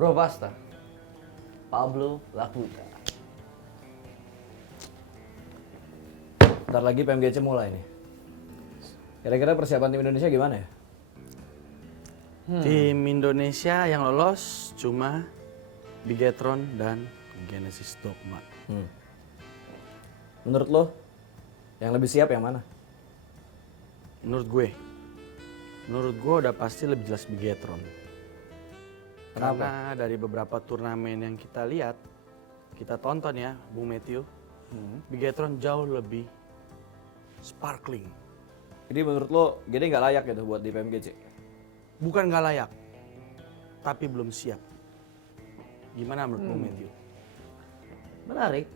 Bro Pasta, Pablo Laputa. Ntar lagi PMGC mulai nih. Kira-kira persiapan tim Indonesia gimana ya? Tim Indonesia yang lolos cuma Bigetron dan Genesis Dogma. Menurut lo, yang lebih siap yang mana? Menurut gue udah pasti lebih jelas Bigetron. Kenapa? Karena dari beberapa turnamen yang kita lihat, kita tonton ya, Bung Matthew, Bigetron jauh lebih sparkling. Jadi menurut lo, Gede nggak layak gitu buat di PMGC? Bukan nggak layak, tapi belum siap. Gimana menurut Bung Matthew? Menarik.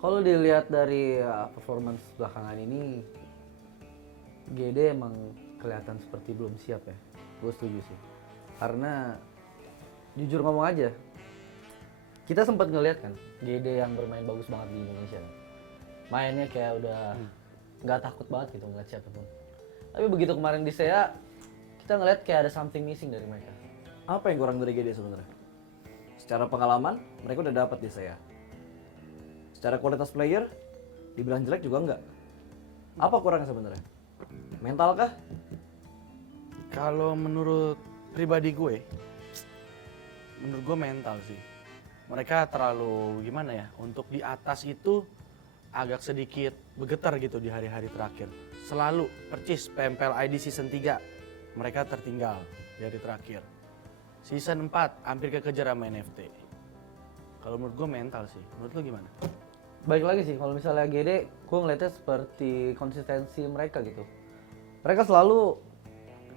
Kalau dilihat dari performance belakangan ini, GD emang kelihatan seperti belum siap ya. Gue setuju sih. Karena jujur ngomong aja, kita sempat ngeliat kan GD yang bermain bagus banget di Indonesia. Mainnya kayak udah nggak takut banget gitu ngeliat siapapun. Tapi begitu kemarin di SEA, kita ngeliat kayak ada something missing dari mereka. Apa yang kurang dari Gede sebenarnya? Secara pengalaman, mereka udah dapat di saya. Secara kualitas player, dibilang jelek juga enggak. Apa kurangnya sebenarnya? Mental kah? Kalau menurut pribadi gue, menurut gue mental sih. Mereka terlalu gimana ya, untuk di atas itu agak sedikit bergetar gitu di hari-hari terakhir. Selalu percis PMPL ID season 3, mereka tertinggal di hari terakhir. Season 4 hampir kekejar sama NFT. Kalau menurut gue mental sih, menurut lo gimana? Baik lagi sih, kalau misalnya GD, gue ngeliatnya seperti konsistensi mereka gitu. Mereka selalu,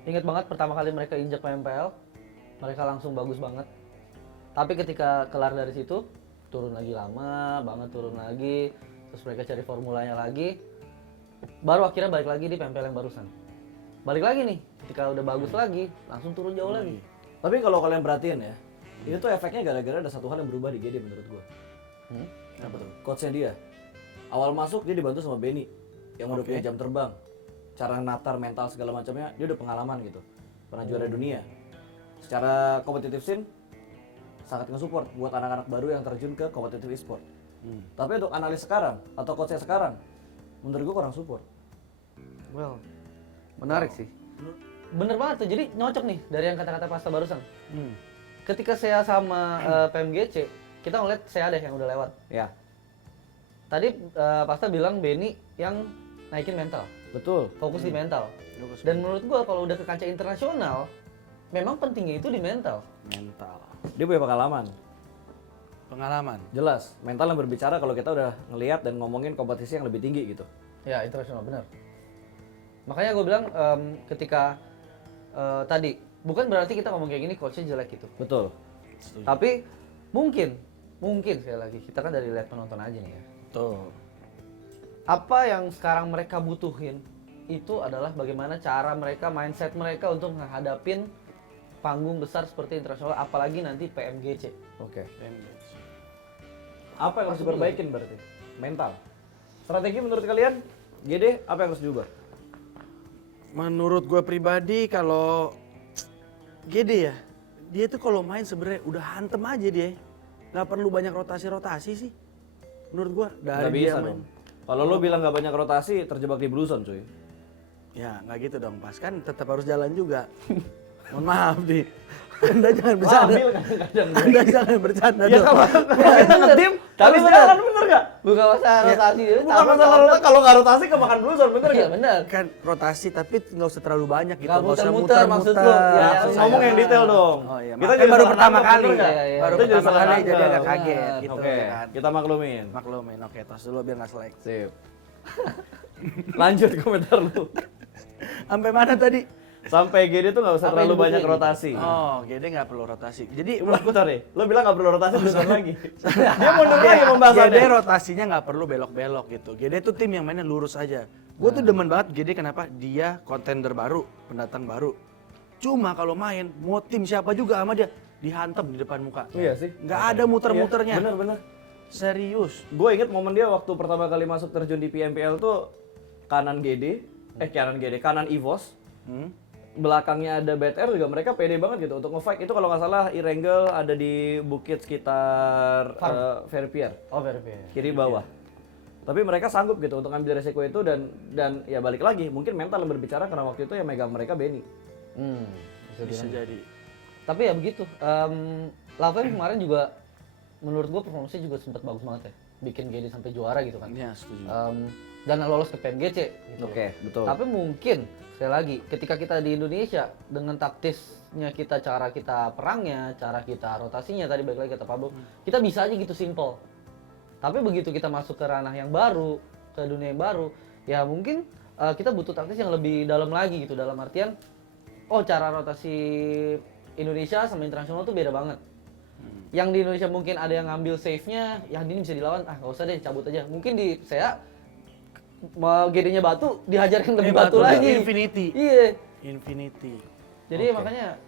inget banget pertama kali mereka injak PMPL, mereka langsung bagus banget. Tapi ketika kelar dari situ, turun lagi lama banget, turun lagi, terus mereka cari formulanya lagi, baru akhirnya balik lagi di PMPL yang barusan. Balik lagi nih, ketika udah bagus lagi, langsung turun jauh lagi. Tapi kalau kalian perhatiin ya, itu tuh efeknya gara-gara ada satu hal yang berubah di Gede menurut gua. Apa tuh? Coachnya dia. Awal masuk dia dibantu sama Benny yang udah punya jam terbang, cara natar mental segala macamnya, dia udah pengalaman gitu, pernah juara dunia. Secara kompetitif scene sangat nge-support buat anak-anak baru yang terjun ke kompetitif e-sport. Tapi untuk analis sekarang atau coachnya sekarang, menurut gua kurang support. Well, menarik sih. Bener banget tuh, jadi nyocok nih dari yang kata-kata Pasta barusan. Ketika saya sama PMGC, kita ngeliat saya deh yang udah lewat. Ya, Tadi Pasta bilang Benny yang naikin mental, betul. fokus di mental. Dan menurut gua kalau udah ke kancah internasional, memang pentingnya itu di mental. Mental. Dia punya pengalaman. Pengalaman. Jelas, mental yang berbicara kalau kita udah ngelihat dan ngomongin kompetisi yang lebih tinggi gitu. Ya, internasional benar. Makanya gue bilang ketika tadi, bukan berarti kita ngomong kayak gini coachnya jelek gitu. Betul. Tapi mungkin sekali lagi, kita kan dari lihat penonton aja nih ya. Tuh. Apa yang sekarang mereka butuhin itu adalah bagaimana cara mereka, mindset mereka untuk menghadapin panggung besar seperti internasional, apalagi nanti PMGC. Oke. Apa yang harus diperbaikin berarti? Mental. Strategi menurut kalian, GD apa yang harus diubah? Menurut gue pribadi kalau GD ya, dia tuh kalau main sebenarnya udah hantem aja dia. Nggak perlu banyak rotasi-rotasi sih. Menurut gue dari Nggak dia bisa main. dong. Kalau lo bilang nggak banyak rotasi, terjebak di blue zone cuy. Ya nggak gitu dong, pas kan tetap harus jalan juga. Mohon maaf nih. Anda jangan bercanda. Anda jangan bercanda Ya dong. kalau kita nge-team, tapi jalan bener nggak? Bukan masalah rotasi itu. Bukan masalah rotasi, kalau nggak rotasi kemakan blue zone, bener Iya nggak? benar. Kan rotasi tapi nggak usah terlalu banyak gitu. Nggak Nggak usah muter-muter maksud lu. Ya, Langsung ngomong yang detail dong. Oh iya, Kita makanya jadi baru salah pertama nangkep, kali. bener nggak? Iya, iya. Baru Kita jadi pertama salah kali jadi nangkep. agak kaget gitu. Oke, ya kan. kita maklumin. Maklumin, oke tos dulu biar nggak selek. Sip. Lanjut komentar lu. Sampai mana tadi? Sampai GD tuh nggak usah Apa yang terlalu banyak dibutuhin? rotasi. Oh, GD nggak perlu rotasi. Jadi Bentar deh, lo bilang nggak perlu rotasi bentar lagi. Dia mundur lagi pembahasannya. GD rotasinya nggak perlu belok-belok gitu. GD tuh tim yang mainnya lurus aja. Gue tuh demen banget GD kenapa? Dia kontender baru, pendatang baru. Cuma kalau main, mau tim siapa juga sama dia dihantam di depan muka. Iya sih. Nggak ada muter-muternya. Bener-bener. Serius. Gue inget momen dia waktu pertama kali masuk terjun di PMPL tuh kanan GD, kanan EVOS, belakangnya ada BTR juga mereka pede banget gitu untuk nge-fight. Itu kalau nggak salah Irangel ada di bukit sekitar Verpier, Oh, Verve. kiri bawah. Tapi mereka sanggup gitu untuk ngambil resiko itu dan ya balik lagi mungkin mental yang berbicara karena waktu itu yang megang mereka Benny. Bisa jadi. Tapi ya begitu. Lava kemarin juga menurut gue performanya juga sempat bagus banget ya. Bikin GD sampai juara gitu kan. Iya, setuju. Dan lolos ke PMGC gitu. Oke, betul. Tapi mungkin sekali lagi ketika kita di Indonesia dengan taktisnya kita, cara kita perangnya, cara kita rotasinya tadi balik lagi kata Pablo, kita bisa aja gitu simple. Tapi begitu kita masuk ke ranah yang baru, ke dunia yang baru, ya mungkin kita butuh taktis yang lebih dalam lagi gitu, dalam artian cara rotasi Indonesia sama internasional tuh beda banget. Yang di Indonesia mungkin ada yang ngambil save-nya, yang ini bisa dilawan, nggak usah deh, cabut aja. Mungkin di saya GD-nya batu, dihajarkan lebih batu lagi. Infinity. Iya. Infinity. Jadi makanya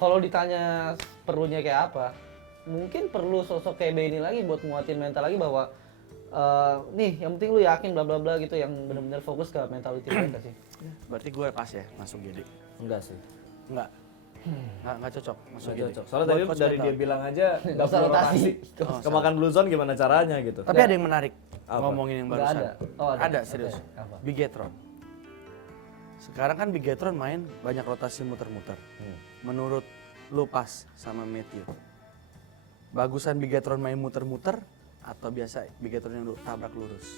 kalau ditanya perlunya kayak apa, mungkin perlu sosok kayak Benny lagi buat nguatin mental lagi bahwa nih yang penting lu yakin bla bla bla gitu, yang benar-benar fokus ke mentality mereka sih. Berarti gue pas ya masuk GD. Enggak sih. Enggak. Enggak cocok masuk Nggak GD. cocok. Soalnya Buat tadi coach dari mental. dia bilang aja nggak usah perlu rotasi. rotasi. Kemakan blue zone gimana caranya gitu. Tapi ada yang menarik Apa? ngomongin yang Nggak barusan. ada. Oh, ada. serius. Oke, apa? Bigetron. Sekarang kan Bigetron main banyak rotasi muter-muter. Menurut lu pas sama Matthew, bagusan Bigetron main muter-muter atau biasa Bigetron yang tabrak lurus?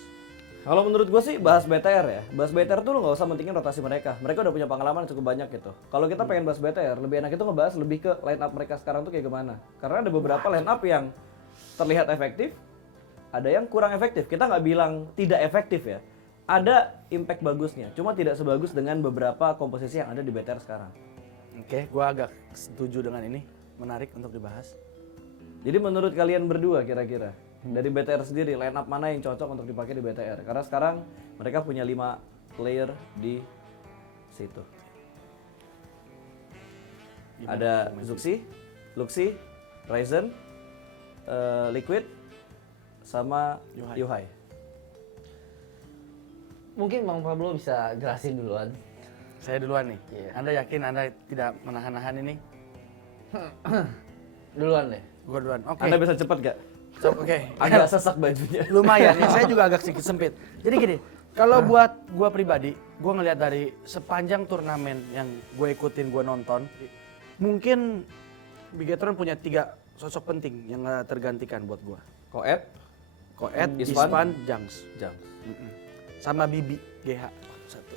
Kalau menurut gue sih bahas BTR ya. Bahas BTR tuh lu nggak usah mentingin rotasi mereka. Mereka udah punya pengalaman cukup banyak gitu. Kalau kita pengen bahas BTR, lebih enak itu ngebahas lebih ke line up mereka sekarang tuh kayak gimana. Karena ada beberapa line up yang terlihat efektif, ada yang kurang efektif. Kita nggak bilang tidak efektif ya. Ada impact bagusnya, cuma tidak sebagus dengan beberapa komposisi yang ada di BTR sekarang. Oke, gua agak setuju dengan ini. Menarik untuk dibahas. Jadi menurut kalian berdua kira-kira dari BTR sendiri line up mana yang cocok untuk dipakai di BTR? Karena sekarang mereka punya 5 player di situ. Ada Zuxi, Luxi, Ryzen, Liquid, sama Yuhai. Mungkin Bang Pablo bisa jelasin duluan. Saya duluan nih. Iya. Anda yakin Anda tidak menahan-nahan ini? Duluan deh. Gua duluan. Oke. Anda bisa cepet gak? Oke. Agak sesak bajunya. Lumayan ya, saya juga agak sedikit sempit. Jadi gini, kalau buat gua pribadi, gua ngelihat dari sepanjang turnamen yang gue ikutin, gue nonton, mungkin Bigetron punya 3 sosok penting yang nggak tergantikan buat gua. Koed, Koed, Ispan, Ispan, Jangs. Jam. Sama Bibi, GH. Satu.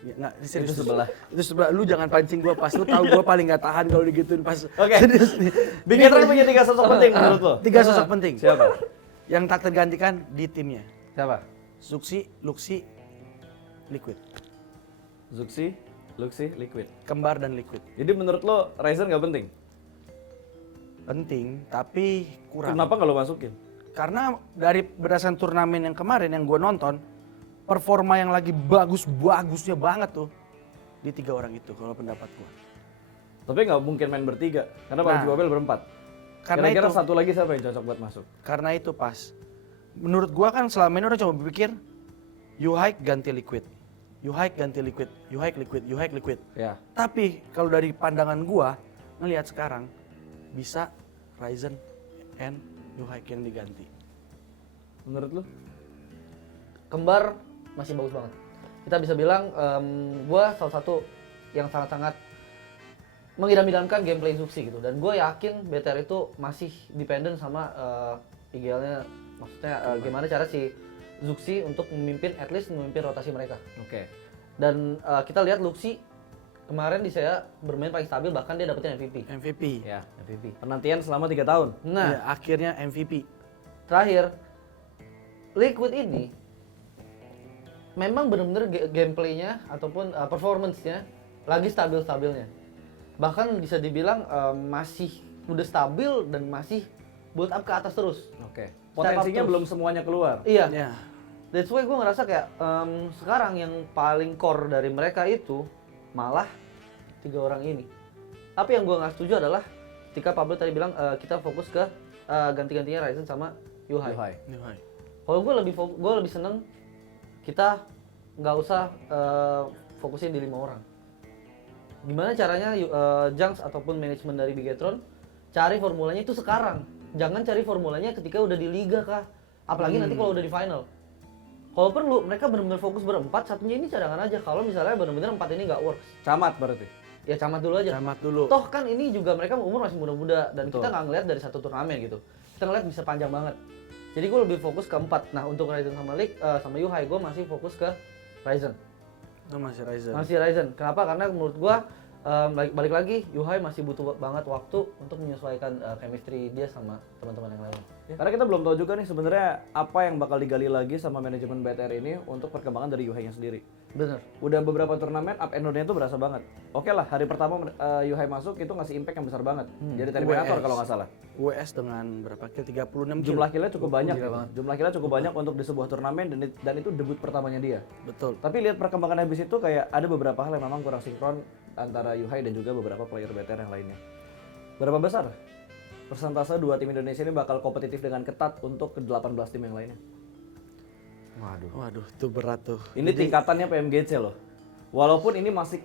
Ya, nggak, serius. Itu sebelah. Itu sebelah. Lu jangan pancing gua pas, lu tahu gua paling nggak tahan kalau digituin pas. Oke. Serius nih. Bigetron punya 3 sosok penting menurut lo? 3 sosok penting. Siapa? Yang tak tergantikan di timnya. Siapa? Suksi, Luxi, Liquid. Zuxi, Luxi, Liquid. Kembar dan Liquid. Jadi menurut lo Ryzen nggak penting? Penting, tapi kurang. Kenapa nggak lo masukin? Karena dari berdasarkan turnamen yang kemarin yang gue nonton, performa yang lagi bagus-bagusnya banget tuh di 3 orang itu kalau pendapat gue. Tapi nggak mungkin main bertiga, karena PUBG Nah, Mobile berempat. Karena Kira-kira itu, satu lagi siapa yang cocok buat masuk? karena itu pas. Menurut gue kan selama ini orang coba berpikir, Yuhai ganti Liquid, Yuhai ganti Liquid, Yuhai Liquid, Yuhai Liquid. Ya. Tapi kalau dari pandangan gue ngelihat sekarang bisa Ryzen and Yuhai yang diganti. Menurut lo? Kembar masih bagus banget. Kita bisa bilang gua salah satu yang sangat-sangat mengidam-idamkan gameplay Zuxi gitu, dan gue yakin BTR itu masih dependent sama IGL-nya, maksudnya gimana cara si Zuxi untuk memimpin, at least memimpin rotasi mereka. Oke. Dan kita lihat Luxi kemarin di saya bermain paling stabil, bahkan dia dapetin MVP. MVP. Ya. MVP. Penantian selama 3 tahun. Nah, Ya, akhirnya MVP. terakhir Liquid ini memang benar-benar gameplaynya ataupun performance-nya lagi stabil-stabilnya. Bahkan bisa dibilang masih udah stabil dan masih build up ke atas terus. Oke. Potensinya terus. belum semuanya keluar. Iya. Ya. That's why gue ngerasa kayak sekarang yang paling core dari mereka itu malah 3 orang ini. Tapi yang gue nggak setuju adalah ketika Pablo tadi bilang kita fokus ke ganti-gantinya Ryzen sama Yuhai. Yuhai. Kalau gue lebih seneng kita nggak usah fokusin di 5 orang. Gimana caranya Junks ataupun manajemen dari Bigetron cari formulanya itu sekarang. Jangan cari formulanya ketika udah di liga kah. Apalagi nanti kalau udah di final. Kalau perlu mereka benar-benar fokus berempat, satunya ini cadangan aja. Kalau misalnya benar-benar empat ini nggak works, Camat berarti. ya camat dulu aja. Camat dulu. Toh kan ini juga mereka umur masih muda-muda dan Betul. kita nggak ngeliat dari satu turnamen gitu. Kita ngeliat bisa panjang banget. Jadi gue lebih fokus ke empat. Nah untuk Ryzen sama sama Yuhai gue masih fokus ke Ryzen. Itu masih Ryzen. Masih Ryzen. Kenapa? Karena menurut gue balik lagi Yuhai masih butuh banget waktu untuk menyesuaikan chemistry dia sama teman-teman yang lain. Karena kita belum tahu juga nih sebenarnya apa yang bakal digali lagi sama manajemen BTR ini untuk perkembangan dari Yuhai-nya sendiri. Bener. Udah beberapa turnamen up and down-nya tuh berasa banget. Oke lah, hari pertama Yuhai masuk itu ngasih impact yang besar banget. Jadi Terminator WS. kalau nggak salah. WS dengan berapa kill? 36 kill. Jumlah killnya cukup banyak. Gila Gitu. banget. Jumlah killnya cukup banyak untuk di sebuah turnamen dan itu debut pertamanya dia. Betul. Tapi lihat perkembangan habis itu kayak ada beberapa hal yang memang kurang sinkron antara Yuhai dan juga beberapa player BTR yang lainnya. Berapa besar persentase dua tim Indonesia ini bakal kompetitif dengan ketat untuk ke 18 tim yang lainnya? Waduh, itu berat tuh. Ini tingkatannya PMGC loh. Walaupun ini masih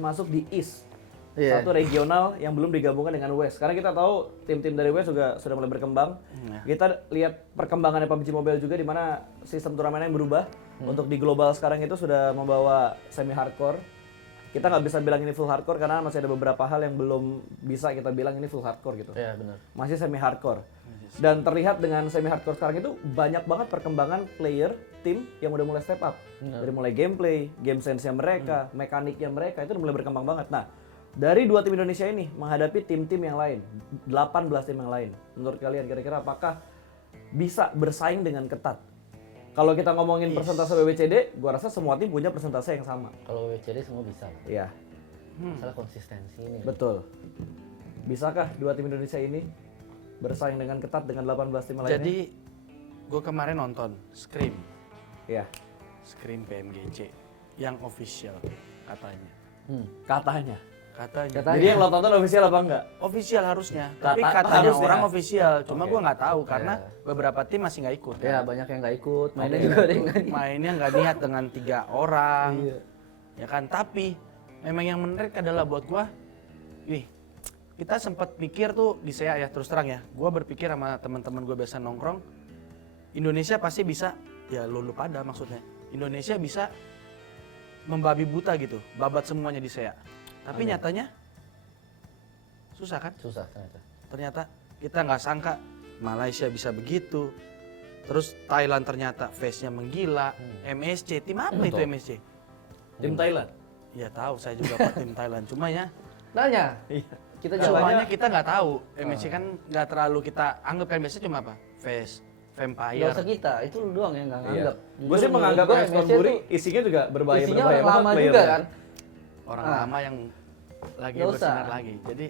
masuk di East. Iya. Satu regional yang belum digabungkan dengan West. Karena kita tahu tim-tim dari West juga sudah mulai berkembang. Iya. Kita lihat perkembangannya PUBG Mobile juga di mana sistem turnamennya yang berubah. Untuk di global sekarang itu sudah membawa semi hardcore. Kita nggak bisa bilang ini full hardcore karena masih ada beberapa hal yang belum bisa kita bilang ini full hardcore gitu. Iya benar. Masih semi hardcore. Dan terlihat dengan semi hardcore sekarang itu banyak banget perkembangan player tim yang udah mulai step up. Dari mulai gameplay, game sense-nya mereka, mekaniknya mereka itu udah mulai berkembang banget. Nah, dari dua tim Indonesia ini menghadapi tim-tim yang lain, 18 tim yang lain. Menurut kalian kira-kira apakah bisa bersaing dengan ketat? Kalau kita ngomongin persentase WWCD, gua rasa semua tim punya persentase yang sama. Kalau WCD semua bisa. Iya, Masalah konsistensi ini. betul. Bisakah dua tim Indonesia ini bersaing dengan ketat dengan 18 tim lainnya? Jadi gue kemarin nonton Scream Iya, PMGC yang official katanya. katanya. Katanya. Jadi yang lo tonton official apa enggak? Official harusnya, tapi Kata- katanya harusnya. orang official. Cuma Oke. gue nggak tahu karena beberapa tim masih nggak ikut. Ya banyak yang nggak ikut, mainnya Oke. juga ada yang nggak ikut. Mainnya nggak niat dengan 3 orang, Iya. ya kan? Tapi memang yang menarik adalah buat gua, kita sempat pikir tuh di saya ya terus terang ya, gua berpikir sama teman-teman gua biasa nongkrong, Indonesia pasti bisa, ya lu pada maksudnya, Indonesia bisa membabi buta gitu, babat semuanya di saya. Tapi nyatanya susah kan? Susah ternyata. Ternyata kita nggak sangka Malaysia bisa begitu. Terus Thailand ternyata face-nya menggila. MSC, tim apa itu MSC? Tim Thailand. Ya tahu, saya juga Pak tim Thailand. Cuma ya, Nanya. Kita jawabannya semuanya kita nggak tahu. MSC kan nggak terlalu kita anggap kan biasanya cuma apa? Face, nggak vampire. usah kita, itu lu doang yang nggak nganggap. Gue sih menganggap Gua Escort MSC Buri tuh isinya juga berbahaya isinya berbahaya orang lama banget juga playernya. kan. Orang Ah. lama yang lagi Nggak usah. bersinar lagi. Jadi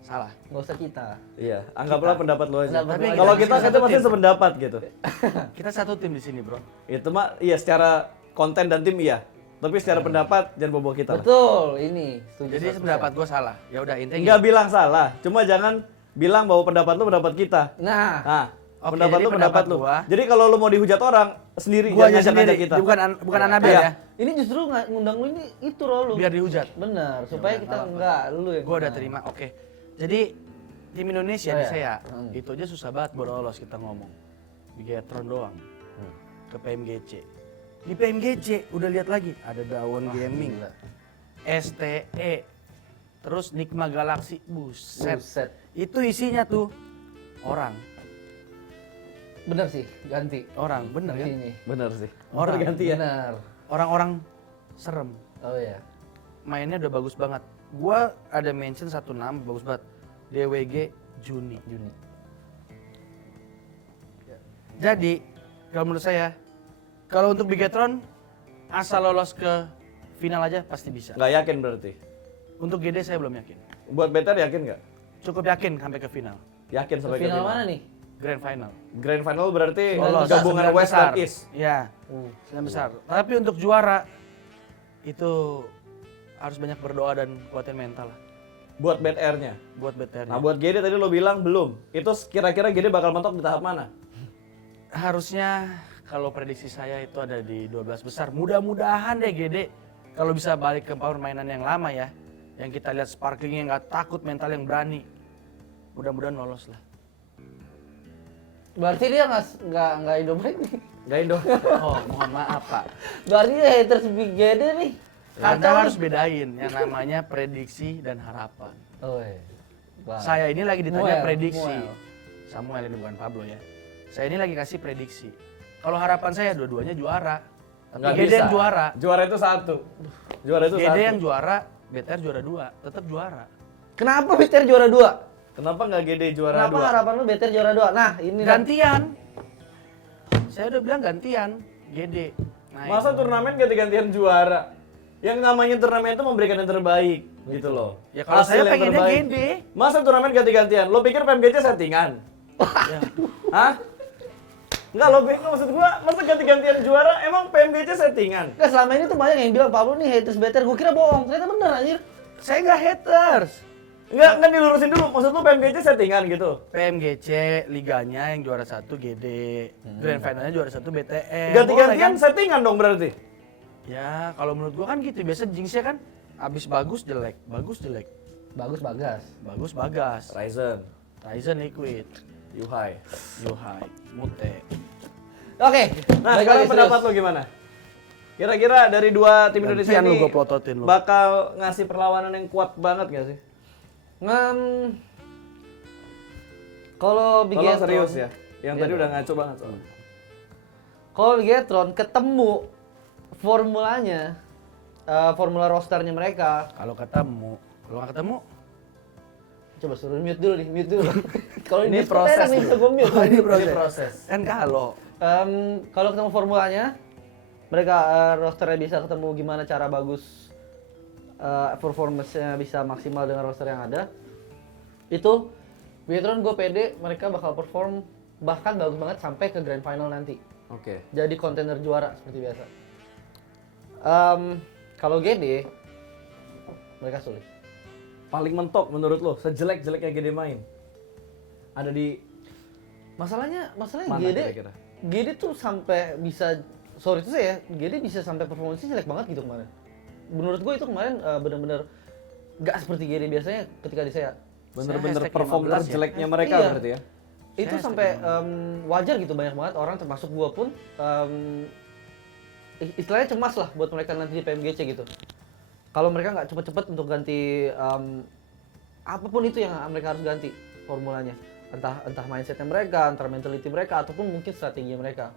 salah. Nggak usah kita. Iya, anggaplah pendapat lo aja. Pendapat Tapi lo Kalau aja. kita Satu pasti tim. sependapat gitu. Kita satu tim di sini, Bro. Itu mah iya secara konten dan tim iya. Tapi secara pendapat jangan bobo kita lah. Betul, ini setuju. Jadi 100%. pendapat gue salah. Ya udah intinya. Enggak bilang salah, cuma jangan bilang bahwa pendapat lu pendapat kita. Nah, Nah, Oke, pendapat jadi lu pendapat pendapat lu. gua. Jadi kalau lu mau dihujat orang sendiri Gua aja jangan ngajak sendiri, kita. bukan Anabel Iya. ya. ini justru ngundang lu ini itu Ro, lu. Biar dihujat. Bener, supaya kita enggak lu yang. Gue udah terima, oke. Jadi tim Indonesia Oh, di ya? saya Hmm. itu aja susah banget buat lolos kita ngomong. Bigetron doang ke PMGC. Di PMGC udah lihat lagi ada Dawn Gaming, gila. STE, terus Nikma Galaxy, buset. Buset. Itu isinya tuh orang, Bener sih, ganti. bener kan? Ini. Bener sih. Orang. ganti ya. Bener. Orang-orang serem. Oh ya. Mainnya udah bagus banget. Gua ada mention satu nama bagus banget. DWG Juni. Jadi, kalau menurut saya, kalau untuk Bigetron, asal lolos ke final aja pasti bisa. Nggak yakin berarti. Untuk GD saya belum yakin. Buat better yakin nggak? Cukup yakin sampai ke final. Yakin sampai ke Final mana nih? Grand final. Grand final berarti Lolos. gabungan 9 West besar. dan East. Ya, 9 besar. Tapi untuk juara, itu harus banyak berdoa dan kuatin mental lah. Buat BTR-nya. Buat BTR. Nah, buat GD tadi lo bilang belum. Itu kira-kira GD bakal mentok di tahap mana? Harusnya kalau prediksi saya itu ada di 12 besar. Mudah-mudahan deh GD kalau bisa balik ke permainan yang lama ya. Yang kita lihat sparklingnya nggak takut, mental yang berani. Mudah-mudahan lolos lah. Berarti dia nggak Indomie nih. Gak Indo. Oh, mohon maaf Pak. Berarti dia haters Big Gede nih. Anda Kacau harus nih. bedain yang namanya prediksi dan harapan. Oh, iya. Wah. Saya ini lagi ditanya Muel, prediksi. Muel. Samuel ini bukan Pablo ya. Saya ini lagi kasih prediksi. Kalau harapan saya dua-duanya juara. Tapi Nggak Gede bisa. yang juara. Juara itu satu. Juara itu Gede satu. yang juara, BTR juara 2, tetap juara. Kenapa BTR juara 2? Kenapa nggak Gede juara Kenapa 2? harapan lu BTR juara 2? Nah, ini Gantian. Saya udah bilang gantian, Gede. Naik. Masa turnamen ganti-gantian juara? Yang namanya turnamen itu memberikan yang terbaik, gitu loh. Ya kalau Hasil saya yang pengennya terbaik. Gede. Masa turnamen ganti-gantian? Lo pikir PMGC settingan? Ya. Hah? Enggak, lo pikir maksud gua, masa ganti-gantian juara emang PMGC settingan? Nggak, selama ini tuh banyak yang bilang Pablo nih haters BTR. Gue kira bohong, ternyata bener anjir. Saya nggak haters. Enggak dilurusin dulu, maksud lo PMGC settingan gitu? PMGC liganya yang juara 1 GD, grand finalnya juara 1 BTR. Ganti-gantian Boleh, settingan dong berarti? kan? Ya, kalau menurut gua kan gitu. Biasa jinxnya kan abis bagus jelek, bagus jelek, Bagus Bagas. bagus bagas. Ryzen, Ryzen Liquid, Yuhai. Yuhai, Mute. Oke. Nah, balik sekarang lagi, pendapat serius. lo gimana? Kira-kira dari dua tim Indonesia Gantian lu ini gua plototin lu. bakal ngasih perlawanan yang kuat banget gak sih? Kalau Tolong Bigetron serius ya. Yang Iya tadi dong. udah ngaco banget soalnya. Kalau Bigetron ketemu formulanya, formula rosternya mereka. Kalau nggak ketemu, Coba suruh mute dulu nih, mute dulu. Kalau Ini Discord proses enak nih, dulu. bisa gue mute. Ini Ini proses. kan Kalau ketemu formulanya, mereka rosternya bisa ketemu gimana cara bagus, performance-nya bisa maksimal dengan roster yang ada. Itu Bigetron gue pede mereka bakal perform bahkan bagus banget sampai ke grand final nanti. Oke. Jadi kontender juara seperti biasa. Kalau GD mereka sulit. Paling mentok menurut lo, sejelek-jeleknya GD main. Ada di Masalahnya mana GD kira-kira? GD tuh sampai bisa, sorry itu saya, GD bisa sampai performance jelek banget gitu kemarin. Menurut gue itu kemarin bener-bener gak seperti GD biasanya ketika di saya. Bener-bener hashtag perform 15 ya? terjeleknya mereka Iya. berarti ya? Itu Saya sampai wajar gitu, banyak banget orang termasuk gua pun istilahnya cemas lah buat mereka nanti di PMGC gitu. Kalau mereka nggak cepet-cepet untuk ganti apapun itu yang mereka harus ganti formulanya, entah mindsetnya mereka, entah mentality mereka, ataupun mungkin strategi mereka.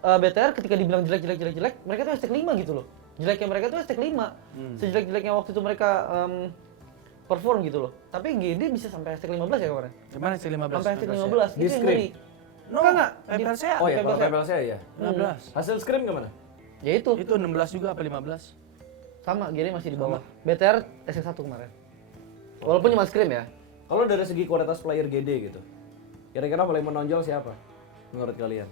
BTR ketika dibilang jelek, mereka tuh hashtag 5 gitu loh. Jeleknya mereka tuh hashtag 5. Sejelek-jeleknya waktu itu mereka perform gitu loh. Tapi GD bisa sampai hashtag 15 ya kemarin. gimana sih 15? Sampai hashtag 15. Di Itu yang screen. ngeri. No, Enggak. PPLCA. Oh ya, kalau PPLCA. PPLCA ya. 15. Hasil scrim gimana? Ya itu. Itu 16 juga apa 15? Sama, GD masih di bawah. BTR SN1 kemarin. Walaupun cuma scrim ya. Kalau dari segi kualitas player GD gitu, kira-kira paling menonjol siapa menurut kalian?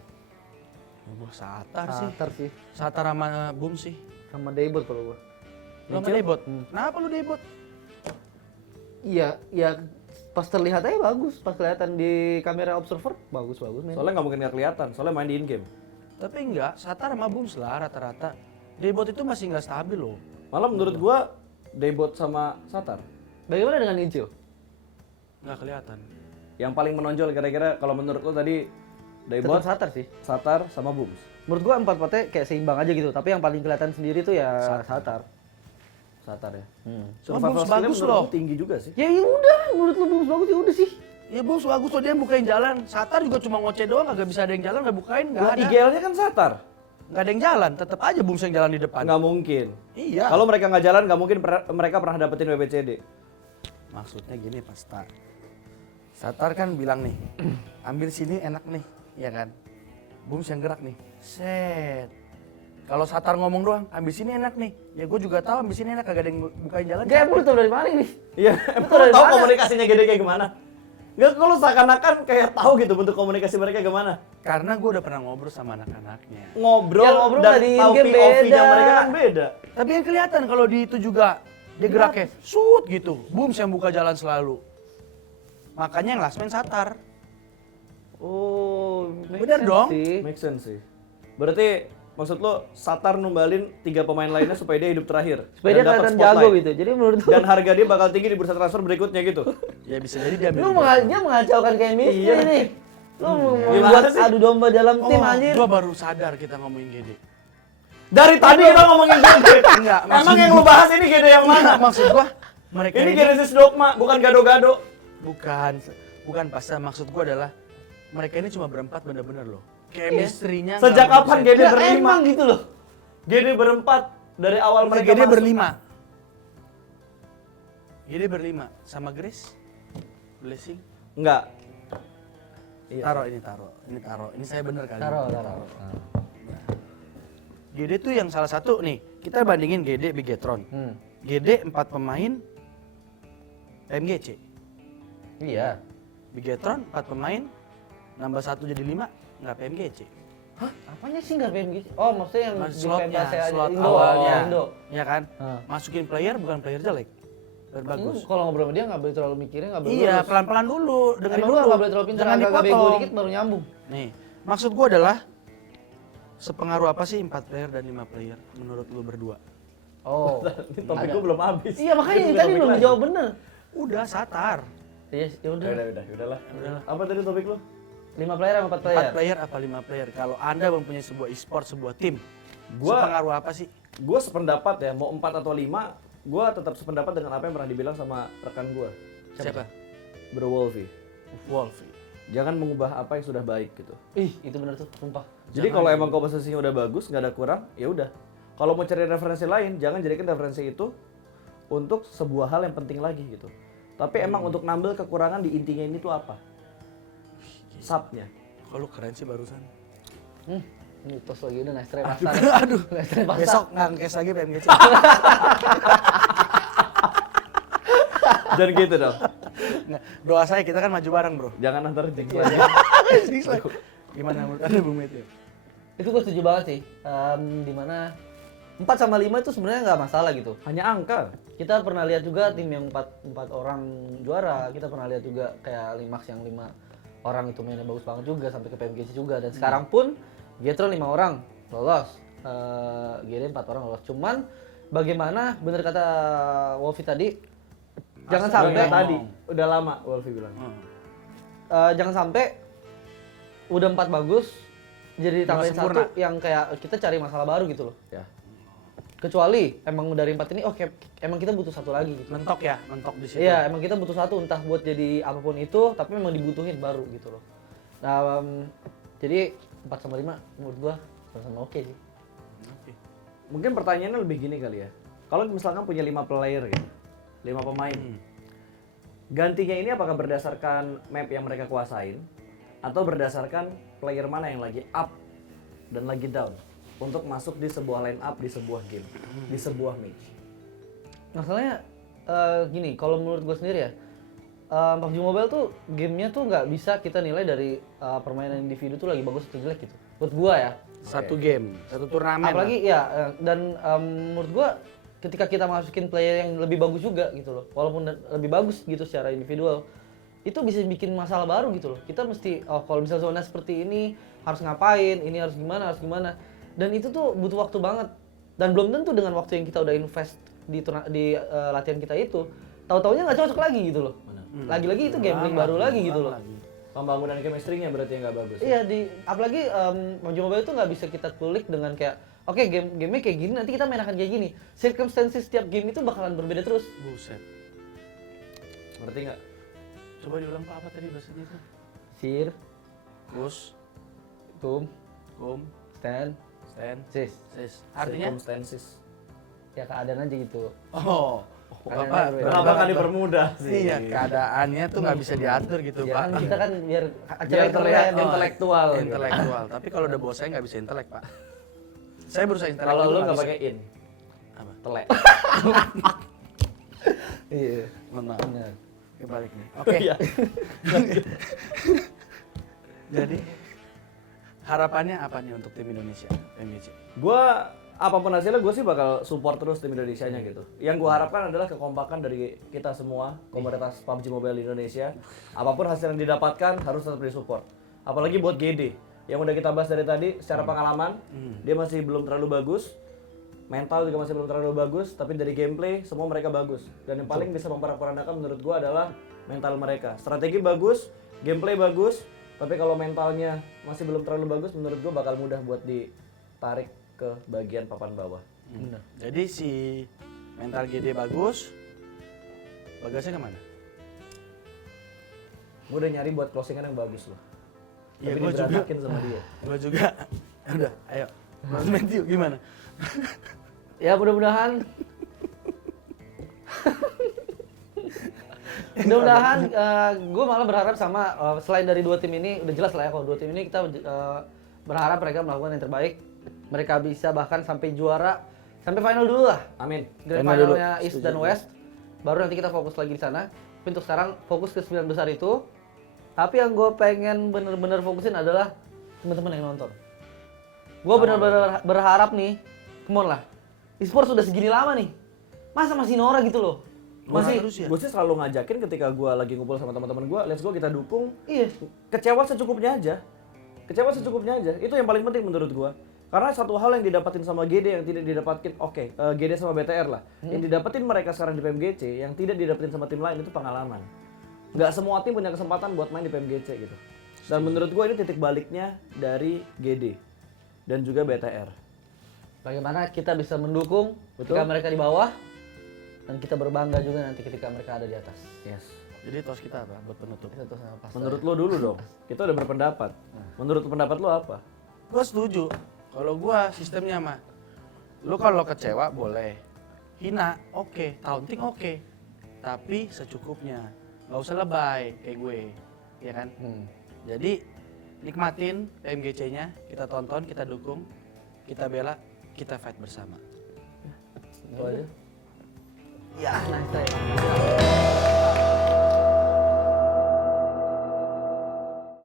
Gua Satar sih. Satar sih. Satar sama Boom sih. Sama debut kalau gua. Lu sama debut? Kenapa lu debut? Iya, ya pas terlihat aja bagus. Pas kelihatan di kamera observer bagus men. Soalnya nggak mungkin nggak kelihatan, soalnya main di in game. Tapi enggak, Satar sama Boom lah rata-rata. Debut itu masih nggak stabil loh. Malah menurut gua debut sama Satar Bagaimana dengan Injil? Nggak kelihatan. yang paling menonjol kira-kira kalau menurut lo tadi debut, Tetap Satar sih. Satar sama Booms. Menurut gua empat-empatnya kayak seimbang aja gitu, tapi yang paling kelihatan sendiri tuh ya Satar. Satar ya. Oh, Survival Booms skillnya bagus menurut loh. gua tinggi juga sih. Ya udah, menurut lu bagus bagus ya udah sih. Ya Boom bagus loh, dia bukain jalan. Satar juga cuma ngoceh doang, kagak bisa ada yang jalan, nggak bukain, nggak Nah, ada. IGL-nya kan Satar. Nggak ada yang jalan, tetap aja Boom yang jalan di depan. Nggak mungkin. Iya. Kalau mereka nggak jalan, nggak mungkin mereka pernah dapetin WBCD. Maksudnya gini Pak Satar kan bilang nih, ambil sini enak nih, ya kan? Boom yang gerak nih, set. Kalau Satar ngomong doang, ambil sini enak nih. Ya gue juga tahu ambil sini enak, kagak ada yang bukain jalan. Gak lu tau dari mana ini? Iya, emang lo tahu komunikasinya gede kayak gimana? Nggak, kalau seakan-akan kayak tahu gitu bentuk komunikasi mereka gimana? Karena gue udah pernah ngobrol sama anak-anaknya. Ngobrol, Ya, ngobrol dan nggak di tahu in-game POV-nya beda. mereka kan beda. Tapi yang kelihatan kalau di itu juga dia geraknya shoot gitu. Boom yang buka jalan selalu. Makanya yang last man Satar. Oh, make Bener sense dong. sih. Make sense sih. Berarti Maksud lo Satar numbalin 3 pemain lainnya supaya dia hidup terakhir. Supaya dia dan dapat kelihatan jago spotlight. gitu. Jadi menurut lu, Dan harga dia bakal tinggi di bursa transfer berikutnya gitu. Ya bisa jadi dia lu ambil. dia mengacaukan chemistry Iya. nih. Lu Gimana membuat sih? adu domba dalam tim anjir. Gua baru sadar kita ngomongin Gede. Dari tadi kita ngomongin Gede. Enggak, Emang yang lu bahas ini Gede yang mana? Maksud gua mereka Ini Genesis Dogma, bukan gado-gado. bukan pasti, maksud gua adalah mereka ini cuma berempat bener-bener loh. Chemistry-nya Sejak nggak kapan bisa- Gede Ya, berlima? emang gitu loh. Gede berempat dari awal mereka Gede masuk. berlima. Gede berlima sama Grace. Blessing. Enggak. Iya. Taruh. Ini saya bener kali. Taruh. Gede tuh yang salah satu nih. Kita bandingin Gede Bigetron. Gede 4 pemain PMGC. Iya. Bigetron 4 pemain nambah 1 jadi 5 nggak PMGC. Hah? Apanya sih nggak PMG? Oh, maksudnya yang di Slotnya, PMGC aja. slot Indo. awalnya. Oh, Indo. Ya kan? Hah. Masukin player bukan player jelek. Player bagus. Kalau ngobrol sama dia nggak boleh terlalu mikirin, nggak boleh Iya, lurus. pelan-pelan dulu, dengerin Emang dulu. lu nggak boleh terlalu pintar, Jangan agak bego dipotong. dikit baru nyambung. Nih, maksud gua adalah sepengaruh apa sih 4 player dan 5 player menurut lu berdua? Oh. Ini topik gue belum habis. Iya, makanya Ini tadi topik belum lagi. dijawab bener. Udah Satar. Iya, ya udah. Udahlah. Apa tadi topik lu? 5 player sama 4 player. 4 player apa 5 player? Kalau Anda mempunyai sebuah e-sport, sebuah tim, Gua- sepengaruh apa sih? Gue sependapat ya, mau 4 atau 5, gue tetap sependapat dengan apa yang pernah dibilang sama rekan gue, Siapa? Bro Wolfie. Wolfie. Jangan mengubah apa yang sudah baik gitu. Ih, itu bener tuh, sumpah. Jadi kalau emang komposisinya udah bagus, nggak ada kurang, ya udah. Kalau mau cari referensi lain, jangan jadikan referensi itu untuk sebuah hal yang penting lagi gitu. Tapi emang untuk nambel kekurangan di intinya ini tuh apa? Subnya. Kalau keren sih barusan. Ini tos lagi udah nice try pasar. Aduh, Nice try pasar. besok nggak ngekes lagi PMGC. Jangan gitu dong. Nggak, doa saya kita kan maju bareng bro. Jangan antar jinx lagi. Gimana menurut Anda Bung Matthew? Itu gue setuju banget sih. Dimana 4 sama 5 itu sebenarnya nggak masalah gitu. Hanya angka. Kita pernah lihat juga tim yang 4 orang juara. Kita pernah lihat juga kayak Limax yang 5 orang itu mainnya bagus banget juga sampai ke PMGC juga. Dan sekarang pun Getron 5 orang lolos. GD 4 orang lolos. Cuman bagaimana bener kata Wolfie tadi, jangan sampai tadi udah lama Wolfie bilang. jangan sampai udah 4 bagus jadi ditambahin sempurna. 1 yang kayak kita cari masalah baru gitu loh. Ya. Kecuali emang dari 4 ini oke, emang kita butuh 1 lagi gitu. Mentok ya, mentok di situ. Iya, emang kita butuh 1 entah buat jadi apapun itu, tapi memang dibutuhin baru gitu loh. Nah, jadi 4 sama 5 menurut gua sama-sama oke sih. Oke. Mungkin pertanyaannya lebih gini kali ya. Kalau misalkan punya 5 player gitu, 5 pemain. Gantinya ini apakah berdasarkan map yang mereka kuasain atau berdasarkan player mana yang lagi up dan lagi down untuk masuk di sebuah line up, di sebuah game, di sebuah match. Masalahnya gini, kalau menurut gua sendiri ya, PUBG Mobile tuh gamenya tuh nggak bisa kita nilai dari permainan individu tuh lagi bagus atau jelek gitu. Buat gua ya. Satu game, satu turnamen. Apalagi ya dan menurut gua ketika kita masukin player yang lebih bagus juga gitu loh, walaupun lebih bagus gitu secara individual, itu bisa bikin masalah baru gitu loh. Kita mesti kalau misalnya zona seperti ini harus ngapain, ini harus gimana, dan itu tuh butuh waktu banget. Dan belum tentu dengan waktu yang kita udah invest di latihan kita itu, tahu-taunya nggak cocok lagi gitu loh. Lagi-lagi itu gambling baru lagi gitu loh. Pembangunan chemistry-nya berarti yang nggak bagus. Iya, apalagi PUBG Mobile itu nggak bisa kita kulik dengan kayak oke, gamenya kayak gini, nanti kita main akan kayak gini. Circumstances setiap game itu bakalan berbeda terus. Buset. Berarti nggak? Coba diulang Pak, apa tadi bahasanya itu? Sir, Push, tum, boom, stand, stand, sis. sis. Artinya? Circumstances. Ya keadaan aja gitu. Oh, Bapak, Kenapa kan dipermudah sih? Iya, keadaannya tuh nggak bisa diatur gitu Ya Pak. kan kita kan biar Biar acara terlihat keren. intelektual. gitu. Intelektual. Tapi kalau udah bos saya nggak bisa intelek Pak. Saya berusaha intelek. Kalau dulu, lu nggak bisa. pakai in, Apa? telek. Iya. Mohon maaf. Benar. Kebalik nih. Oke. Iya. Jadi harapannya apa nih untuk tim Indonesia PMGC? Gua apapun hasilnya gue sih bakal support terus tim Indonesianya gitu. Yang gue harapkan adalah kekompakan dari kita semua komunitas PUBG Mobile Indonesia. Apapun hasil yang didapatkan harus tetap disupport. Apalagi buat GD. yang udah kita bahas dari tadi secara pengalaman, dia masih belum terlalu bagus. Mental juga masih belum terlalu bagus, tapi dari gameplay semua mereka bagus. Dan yang paling bisa memporak-porandakan menurut gua adalah mental mereka. Strategi bagus, gameplay bagus, tapi kalau mentalnya masih belum terlalu bagus, menurut gua bakal mudah buat ditarik ke bagian papan bawah. Bener. Jadi si mental GD bagus, Bagasnya kemana? Gua udah nyari buat closingan yang bagus loh. Iya, Tapi gua juga. diberantakin sama dia. Gua juga. Udah, ayo. Mas Matthew gimana? Ya mudah-mudahan gue malah berharap sama selain dari dua tim ini udah jelas lah ya kalau dua tim ini kita berharap mereka melakukan yang terbaik, mereka bisa bahkan sampai juara, sampai final dulu lah, Amin. grand Final dulu. finalnya East dan Setuju. West, baru nanti kita fokus lagi di sana. Tapi untuk sekarang fokus ke 9 besar itu. Tapi yang gue pengen bener-bener fokusin adalah teman-teman yang nonton. Gue bener-bener berharap nih, come on lah, e-sport sudah segini lama nih, masa masih norak gitu loh. Masih, terus ya? Gue sih selalu ngajakin ketika gue lagi ngumpul sama teman-teman gue, let's go kita dukung. iya. Kecewa secukupnya aja. Kecewa secukupnya aja. Itu yang paling penting menurut gue. Karena satu hal yang didapatin sama GD yang tidak didapatin, GD sama BTR lah. Yang didapetin mereka sekarang di PMGC, yang tidak didapetin sama tim lain itu pengalaman. Nggak semua tim punya kesempatan buat main di PMGC gitu. Dan menurut gue ini titik baliknya dari GD dan juga BTR. Bagaimana kita bisa mendukung ketika mereka di bawah dan kita berbangga juga nanti ketika mereka ada di atas. Yes. Jadi tos kita apa buat penutup? Itu tuh sama pas. Menurut lo dulu dong. Kita udah berpendapat. Menurut pendapat lo apa? Gua setuju. Kalau gua sistemnya mah, lu kalau kecewa boleh, hina oke, taunting oke, tapi secukupnya, nggak usah lebay kayak gue, ya kan? Jadi nikmatin PMGC-nya, kita tonton, kita dukung, kita bela, kita fight bersama. Itu aja. Ya, nice try.